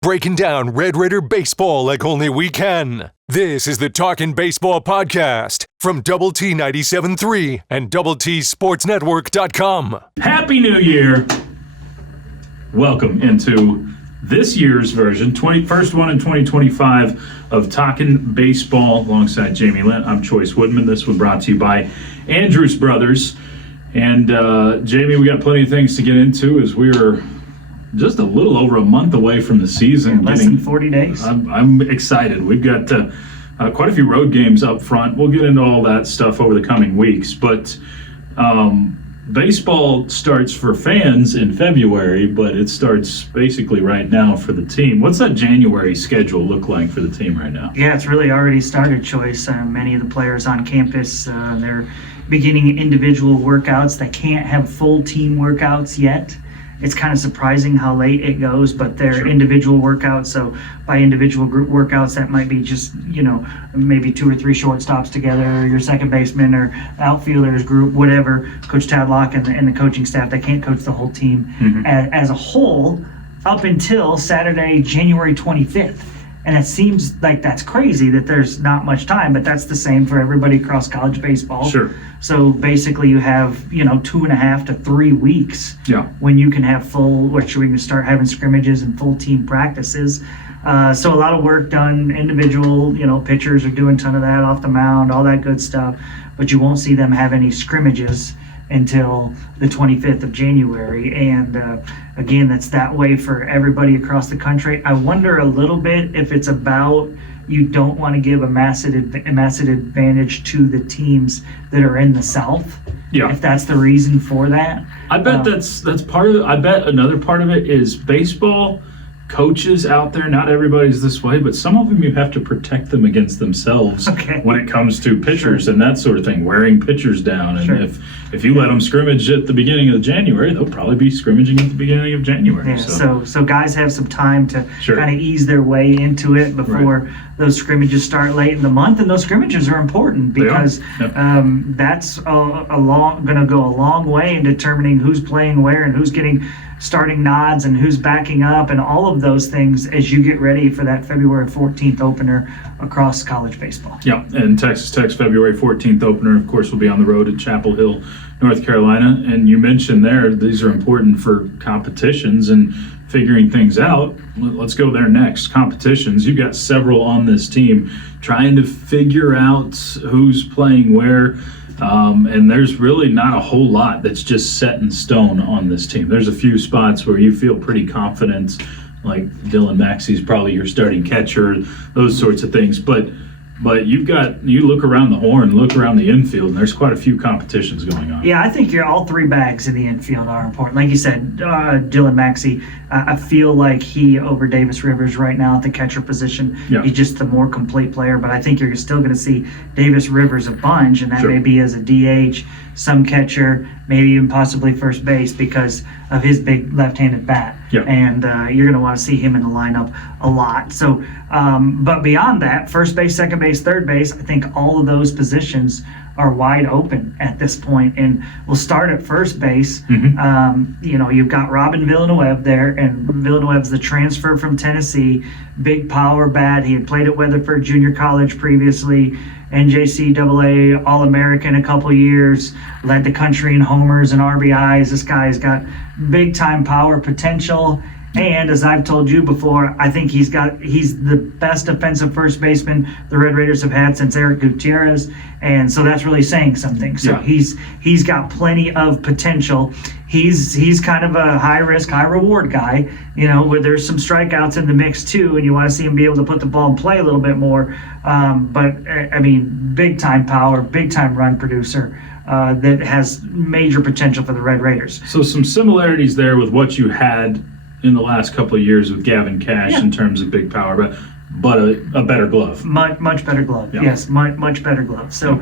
breaking down Red Raider baseball like only we can. This is the Talkin Baseball podcast from Double T 97.3 and DoubleTSportsNetwork.com. Happy New Year! Welcome into this year's version, first one in 2025 of Talkin Baseball alongside Jamie Lent. I'm Choice Woodman. This one brought to you by Andrews Brothers. And Jamie, we got plenty of things to get into as we're just a little over a month away from the season. Less than 40 days. I'm excited. We've got quite a few road games up front. We'll get into all that stuff over the coming weeks. But baseball starts for fans in February, but it starts basically right now for the team. What's that January schedule look like for the team right now? Yeah, it's really already started, Choice. Many of the players on campus, they're beginning individual workouts. They can't have full team workouts yet. It's kind of surprising how late it goes, but they're individual workouts. So by individual group workouts, that might be just, maybe 2 or 3 shortstops together, your second baseman or outfielders group, whatever. Coach Tadlock and the coaching staff, they can't coach the whole team as a whole up until Saturday, January 25th. And it seems like that's crazy that there's not much time, but that's the same for everybody across college baseball. Sure. So basically you have, 2.5 to 3 weeks when you can have which we can start having scrimmages and full team practices. So a lot of work done, individual, pitchers are doing a ton of that off the mound, all that good stuff, but you won't see them have any scrimmages until the 25th of January. And again, that's that way for everybody across the country. I wonder a little bit if it's about you don't want to give a massive advantage to the teams that are in the South. Yeah. If that's the reason for that. I bet that's part of it. I bet another part of it is baseball coaches out there. Not everybody's this way, but some of them you have to protect them against themselves when it comes to pitchers and that sort of thing, wearing pitchers down. And if you let them scrimmage at the beginning of January, they'll probably be scrimmaging at the beginning of January. Yeah, so guys have some time to kind of ease their way into it before those scrimmages start late in the month. And those scrimmages are important because that's going to go a long way in determining who's playing where and who's getting starting nods and who's backing up and all of those things as you get ready for that February 14th opener across college baseball. Yeah, and Texas Tech's February 14th opener, of course, will be on the road at Chapel Hill, North Carolina. And you mentioned there, these are important for competitions and figuring things out. Let's go there next. Competitions. You've got several on this team trying to figure out who's playing where. And there's really not a whole lot that's just set in stone on this team. There's a few spots where you feel pretty confident, like Dylan Maxey's probably your starting catcher, those sorts of things. But you look around the horn, look around the infield, and there's quite a few competitions going on. Yeah, I think all 3 bags in the infield are important. Like you said, Dylan Maxey, I feel like he over Davis Rivers right now at the catcher position. Yeah. He's just the more complete player, but I think you're still going to see Davis Rivers a bunch, and that may be as a DH, some catcher, maybe even possibly first base because of his big left-handed bat. Yeah. And you're going to want to see him in the lineup a lot. So, but beyond that, first base, second base, third base, I think all of those positions are wide open at this point. And we'll start at first base. You've got Robin Villanueva there, and Villanueva's the transfer from Tennessee, big power bat. He had played at Weatherford Junior College previously, NJCAA All-American a couple years, led the country in homers and RBIs. This guy's got big-time power potential. And as I've told you before, I think he's the best defensive first baseman the Red Raiders have had since Eric Gutierrez, and so that's really saying something. So he's got plenty of potential. He's kind of a high risk, high reward guy, where there's some strikeouts in the mix too, and you want to see him be able to put the ball in play a little bit more. But I mean, big time power, big time run producer. That has major potential for the Red Raiders. So some similarities there with what you had in the last couple of years with Gavin Cash in terms of big power, but a better glove. Much better glove. Yeah. Yes, much better glove. So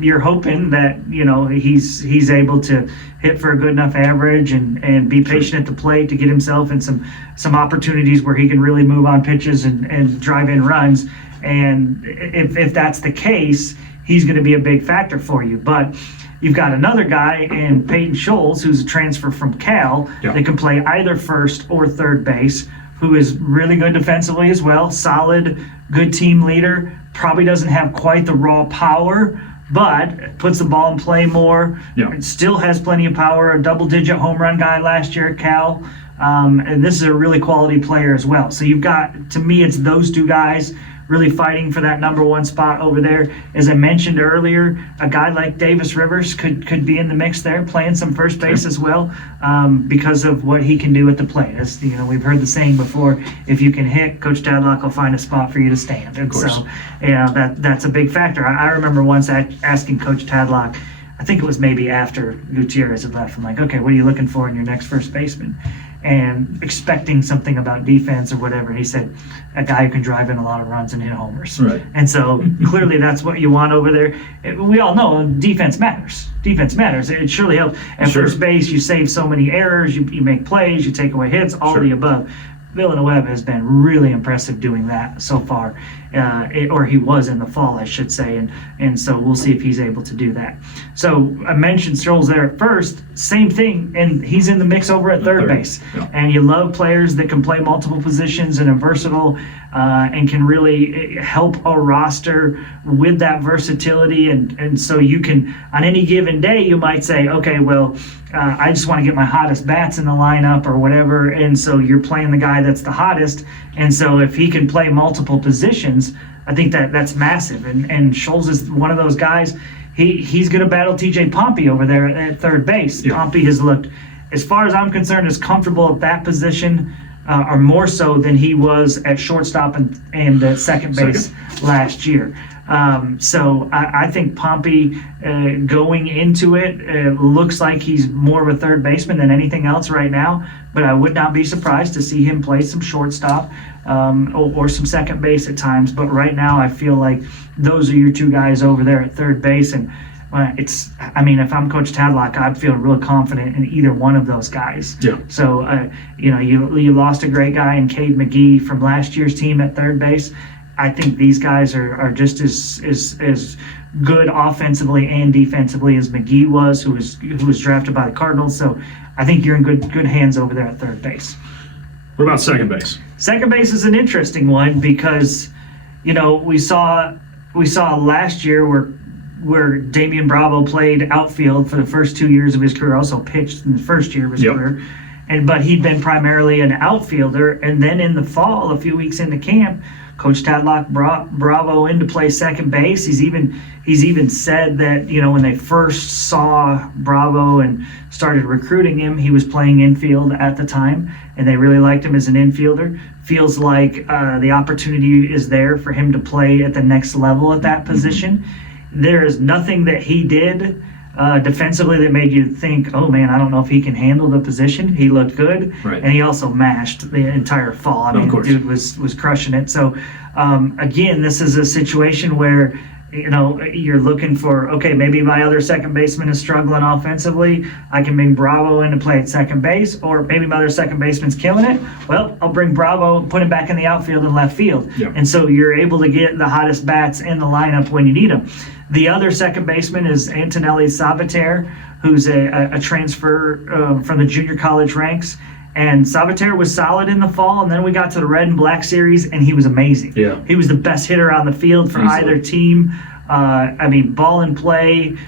you're hoping that he's able to hit for a good enough average and be patient at the plate to get himself in some opportunities where he can really move on pitches and drive in runs. And if that's the case, he's going to be a big factor for you. But you've got another guy in Peyton Scholes, who's a transfer from Cal, that can play either first or third base. who is really good defensively as well, solid, good team leader, probably doesn't have quite the raw power, but puts the ball in play more. Yeah. Still has plenty of power, a double-digit home run guy last year at Cal. And this is a really quality player as well. So you've got, to me, it's those two guys really fighting for that number one spot over there. As I mentioned earlier, a guy like Davis Rivers could be in the mix there, playing some first base as well, because of what he can do at the plate. As you know, we've heard the saying before: if you can hit, Coach Tadlock will find a spot for you to stand. And so, that's a big factor. I remember once asking Coach Tadlock, I think it was maybe after Gutierrez had left, I'm like, okay, what are you looking for in your next first baseman? And expecting something about defense or whatever. And he said, a guy who can drive in a lot of runs and hit homers. Right. And so clearly that's what you want over there. We all know defense matters. Defense matters. It surely helps. At first base, you save so many errors, you make plays, you take away hits, all of the above. Villanueva has been really impressive doing that so far, or he was in the fall, I should say, and so we'll see if he's able to do that. So I mentioned Strolls there at first, same thing, and he's in the mix over at third base. Yeah. And you love players that can play multiple positions and are versatile and can really help a roster with that versatility, and so you can, on any given day, you might say, okay, well, I just want to get my hottest bats in the lineup or whatever, and so you're playing the guy that's the hottest, and so if he can play multiple positions, I think that's massive, and Strolls is one of those guys. He's going to battle TJ Pompey over there at third base. Yeah. Pompey has looked, as far as I'm concerned, as comfortable at that position, or more so than he was at shortstop and second base last year. So I think Pompey, going into it, looks like he's more of a third baseman than anything else right now, but I would not be surprised to see him play some shortstop or some second base at times. But right now I feel like those are your two guys over there at third base, and if I'm Coach Tadlock, I'd feel real confident in either one of those guys. Yeah. So, you lost a great guy in Cade McGee from last year's team at third base. I think these guys are just as good offensively and defensively as McGee was, who was drafted by the Cardinals. So I think you're in good hands over there at third base. What about second base? Second base is an interesting one because, we saw last year where Damian Bravo played outfield for the first 2 years of his career, also pitched in the first year of his career. But he'd been primarily an outfielder, and then in the fall, a few weeks into camp, Coach Tadlock brought Bravo in to play second base. He's even said that, when they first saw Bravo and started recruiting him, he was playing infield at the time, and they really liked him as an infielder. Feels like the opportunity is there for him to play at the next level at that position. There is nothing that he did defensively that made you think, oh man, I don't know if he can handle the position. He looked good, and he also mashed the entire fall. I mean, dude was crushing it. So again, this is a situation where you're looking for, okay, maybe my other second baseman is struggling offensively. I can bring Bravo in to play at second base, or maybe my other second baseman's killing it. Well, I'll bring Bravo and put him back in the outfield and left field. Yeah. And so you're able to get the hottest bats in the lineup when you need them. The other second baseman is Antonelli Sabater, who's a transfer from the junior college ranks. And Sabater was solid in the fall, and then we got to the red and black series, and he was amazing. Yeah. He was the best hitter on the field for either team. Ball in play,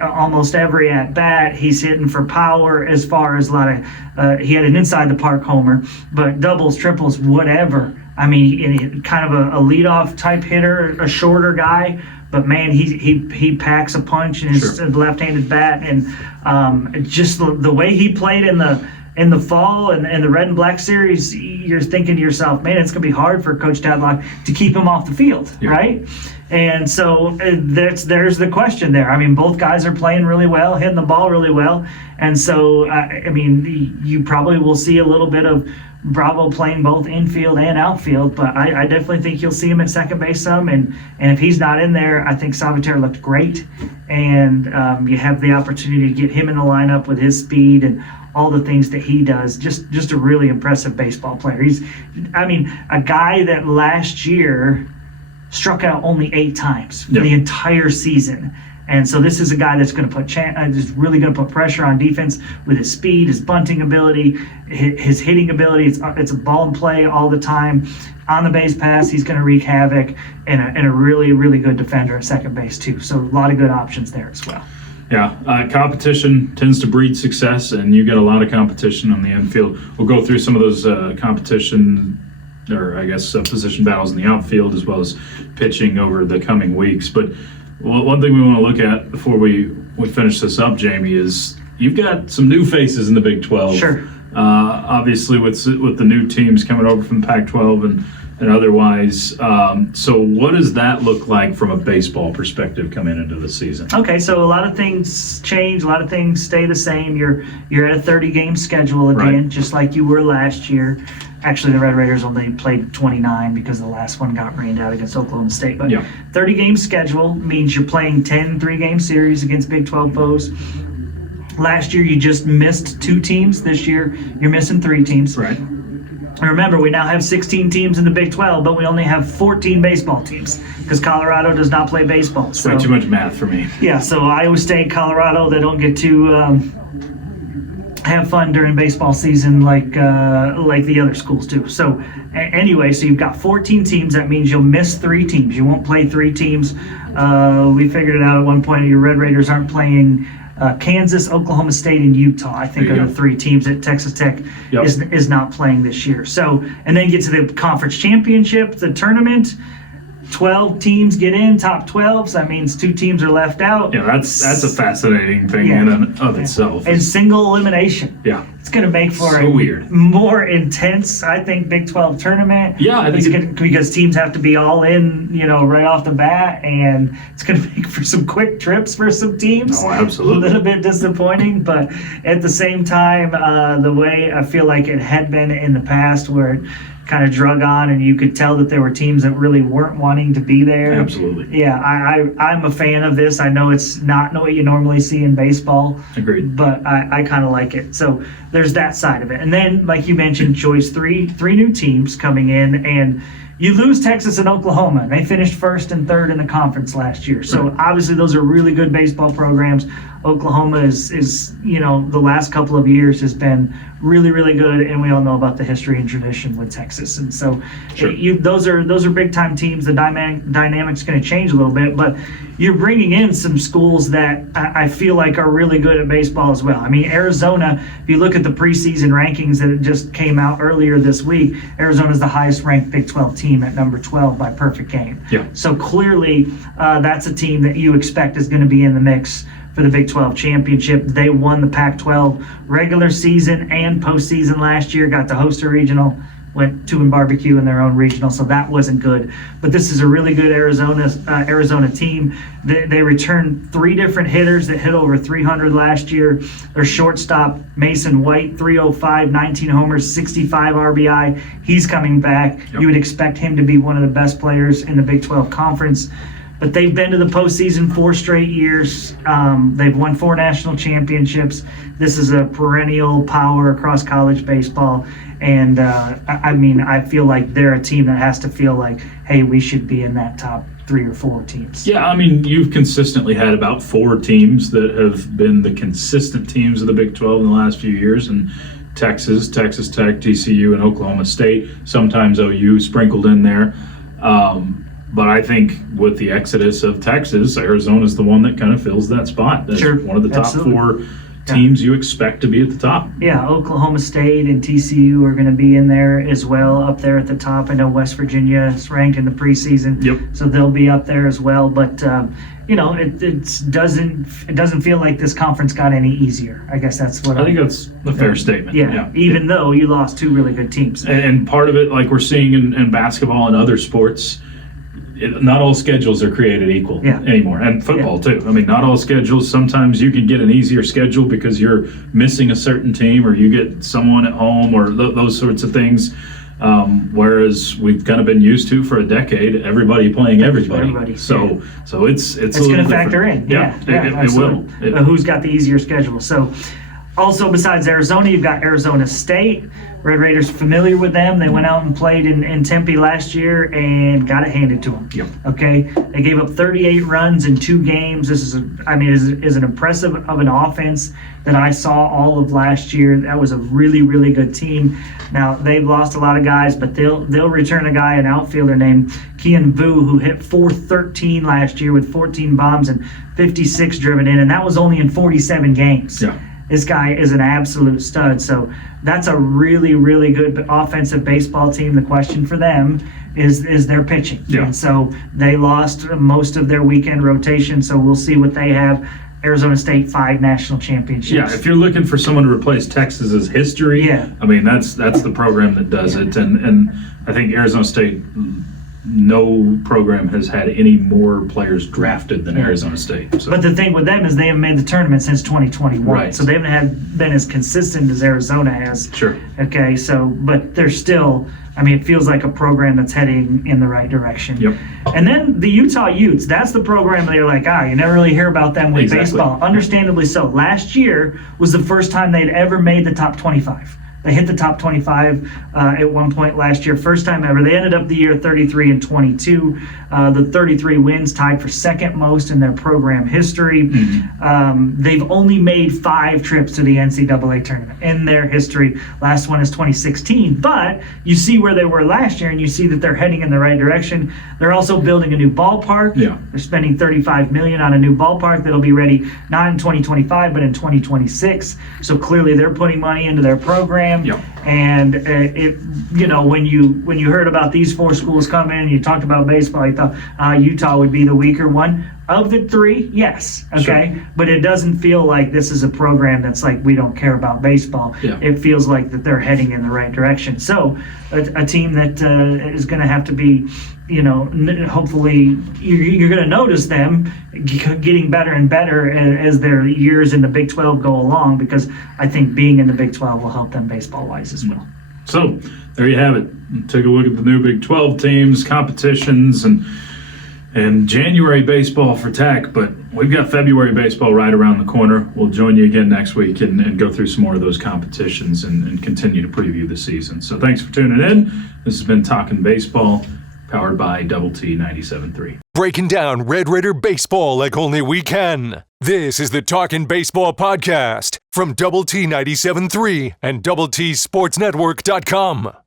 almost every at bat, he's hitting for power as far as a lot of. He had an inside the park homer, but doubles, triples, whatever. Kind of a leadoff type hitter, a shorter guy. But man, he packs a punch in his left-handed bat, and just the way he played in the fall and the red and black series, you're thinking to yourself, man, it's going to be hard for Coach Tadlock to keep him off the field, right? And so there's the question there. Both guys are playing really well, hitting the ball really well, and so you probably will see a little bit of Bravo playing both infield and outfield, but I definitely think you'll see him at second base some, and if he's not in there, I think Sabater looked great, and you have the opportunity to get him in the lineup with his speed and all the things that he does. Just a really impressive baseball player. He's a guy that last year struck out only 8 times for the entire season. And so this is a guy that's going to is really going to put pressure on defense with his speed, his bunting ability, his hitting ability. It's a ball and play all the time. On the base pass, he's going to wreak havoc, and a really, really good defender at second base too. So a lot of good options there as well. Yeah, competition tends to breed success, and you get a lot of competition on the infield. We'll go through some of those position battles in the outfield as well as pitching over the coming weeks. But one thing we want to look at before we finish this up, Jamie, is you've got some new faces in the Big 12. Sure. Obviously, with the new teams coming over from Pac-12 and otherwise. So what does that look like from a baseball perspective coming into the season? Okay, so a lot of things change, a lot of things stay the same. You're at a 30-game schedule again, right, just like you were last year. Actually, the Red Raiders only played 29 because the last one got rained out against Oklahoma State. But 30-game schedule means you're playing 10 3-game series against Big 12 foes. Last year, you just missed 2 teams. This year, you're missing 3 teams. Right. Remember, we now have 16 teams in the Big 12, but we only have 14 baseball teams because Colorado does not play baseball. So, way too much math for me. Yeah, so Iowa State, Colorado, they don't get to have fun during baseball season like the other schools do. So anyway, so you've got 14 teams. That means you'll miss 3 teams. You won't play 3 teams. We figured it out at one point. Your Red Raiders aren't playing Kansas, Oklahoma State, and Utah, I think, are the 3 teams that Texas Tech is not playing this year. So, and then get to the conference championship, the tournament. 12 teams get in, top 12. So that means 2 teams are left out. Yeah, that's a fascinating thing in and of itself. And single elimination. Yeah. It's going to make for so weird, more intense, I think, Big 12 tournament. Yeah, I think because teams have to be all in, right off the bat, and it's going to make for some quick trips for some teams. Oh, absolutely. A little bit disappointing, but at the same time, the way I feel like it had been in the past, where it kind of drug on, and you could tell that there were teams that really weren't wanting to be there. Absolutely. Yeah, I'm a fan of this. I know it's not what you normally see in baseball. Agreed. But I kind of like it. So there's that side of it. And then, like you mentioned, Joyce, three new teams coming in, and you lose Texas and Oklahoma. They finished 1st and 3rd in the conference last year. So obviously those are really good baseball programs. Oklahoma is the last couple of years has been really, really good, and we all know about the history and tradition with Texas. And so those are big time teams. The dynamic's going to change a little bit, but you're bringing in some schools that I feel like are really good at baseball as well. I mean, Arizona, if you look at the preseason rankings that just came out earlier this week, Arizona's the highest ranked Big 12 team at number 12 by perfect game. Yeah. So clearly that's a team that you expect is going to be in the mix for the Big 12 championship. They won the Pac-12 regular season and postseason last year, got to host a regional, went 2-and-barbecue in their own regional, so that wasn't good. But this is a really good Arizona team. They returned 3 different hitters that hit over 300 last year. Their shortstop, Mason White, 305, 19 homers, 65 RBI. He's coming back. Yep. You would expect him to be one of the best players in the Big 12 conference. But they've been to the postseason 4 straight years. They've won 4 national championships. This is a perennial power across college baseball. And I feel like they're a team that has to feel like, hey, we should be in that top 3 or 4 teams. Yeah, I mean, you've consistently had about 4 teams that have been the consistent teams of the Big 12 in the last few years. And Texas Tech, TCU, and Oklahoma State, sometimes OU sprinkled in there. But I think with the exodus of Texas, Arizona's the one that kind of fills that spot. That's one of the top 4 teams you expect to be at the top. Yeah, Oklahoma State and TCU are going to be in there as well, up there at the top. I know West Virginia is ranked in the preseason, so they'll be up there as well. But it doesn't feel like this conference got any easier. I guess that's what I think that's a fair statement. Yeah, even though you lost 2 really good teams. And part of it, like we're seeing in basketball and other sports, not all schedules are created equal anymore, and football too. I mean, not all schedules. Sometimes you can get an easier schedule because you're missing a certain team, or you get someone at home, or those sorts of things. Whereas we've kind of been used to for a decade, everybody playing everybody. So it's going to factor in. It will. Who's got the easier schedule? So Also, besides Arizona, you've got Arizona State. Red Raiders familiar with them. They went out and played in Tempe last year and got it handed to them. Yep. Okay, they gave up 38 runs in 2 games. This is an impressive of an offense that I saw all of last year. That was a really, really good team. Now they've lost a lot of guys, but they'll return a guy, an outfielder named Kian Vu, who hit .413 last year with 14 bombs and 56 driven in, and that was only in 47 games. Yeah. This guy is an absolute stud. So that's a really, really good offensive baseball team. The question for them is their pitching. Yeah. And so they lost most of their weekend rotation, so we'll see what they have. Arizona State, 5 national championships. Yeah, if you're looking for someone to replace Texas's history, I mean, that's the program that does it. And I think Arizona State, no program has had any more players drafted than Arizona State. So. But the thing with them is they haven't made the tournament since 2021. Right. So they haven't been as consistent as Arizona has. Sure. Okay, so, but they're still, I mean, it feels like a program that's heading in the right direction. Yep. And then the Utah Utes, that's the program they're like, you never really hear about them with baseball. Understandably so. Last year was the first time they'd ever made the top 25. They hit the top 25 at one point last year, first time ever. They ended up the year 33-22. The 33 wins tied for second most in their program history. Mm-hmm. They've only made 5 trips to the NCAA tournament in their history. Last one is 2016. But you see where they were last year, and you see that they're heading in the right direction. They're also building a new ballpark. Yeah. They're spending $35 million on a new ballpark that'll be ready not in 2025 but in 2026. So clearly they're putting money into their program. Yep. And when you heard about these 4 schools come in and you talked about baseball, you thought Utah would be the weaker one. Of the 3, yes, okay? Sure. But it doesn't feel like this is a program that's like, we don't care about baseball. Yeah. It feels like that they're heading in the right direction. So a team that is going to have to be, hopefully you're going to notice them getting better and better as their years in the Big 12 go along, because I think being in the Big 12 will help them baseball-wise as well. So there you have it. Take a look at the new Big 12 teams, competitions, and January baseball for TAC, but we've got February baseball right around the corner. We'll join you again next week and go through some more of those competitions and continue to preview the season. So thanks for tuning in. This has been Talkin Baseball, powered by Double T 97.3. Breaking down Red Raider baseball like only we can. This is the Talkin Baseball podcast from Double T 97.3 and DoubleTSportsNetwork.com.